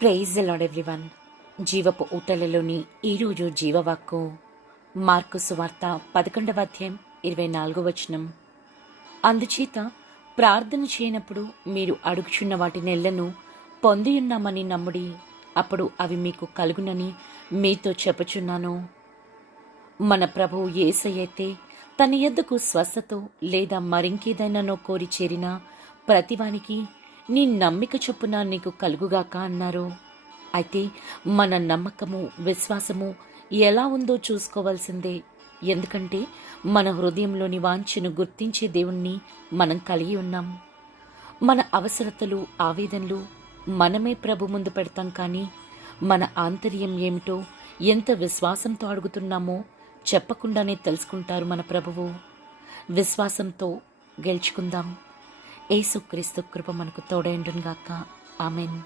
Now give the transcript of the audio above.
Praise the lord everyone. జీవపు ఊటలలోని ఈరోజు Jeevavakku mark సువార్త 11వ అధ్యాయం 24వ వచనం. అందుచేత ప్రార్థన చేయనప్పుడు మీరు అడుగుచున్న వాటి నెలను పొందియున్నామని నమ్ముడి, అప్పుడు అవి మీకు కలుగునని మీతో చెప్పుచున్నాను. మన ప్రభువు యేసయ్యైతే తన యొద్దకు స్వస్థతో లేదా మరింకేదైనానో కోరి చేరిన ప్రతివానికి నీ నమ్మిక చొప్పున నీకు కలుగుగాక అన్నారు. అయితే మన నమ్మకము, విశ్వాసము ఎలా ఉందో చూసుకోవాల్సిందే. ఎందుకంటే మన హృదయంలోని వాంఛను గుర్తించే దేవుణ్ణి మనం కలిగి ఉన్నాం. మన అవసరతలు, ఆవేదనలు మనమే ప్రభు ముందు పెడతాం. కానీ మన ఆంతర్యం ఏమిటో, ఎంత విశ్వాసంతో అడుగుతున్నామో చెప్పకుండానే తెలుసుకుంటారు మన ప్రభువు. విశ్వాసంతో గెలుచుకుందాం. యేసుక్రీస్తు కృప మనకు తోడైండును గాక. ఆమెన్.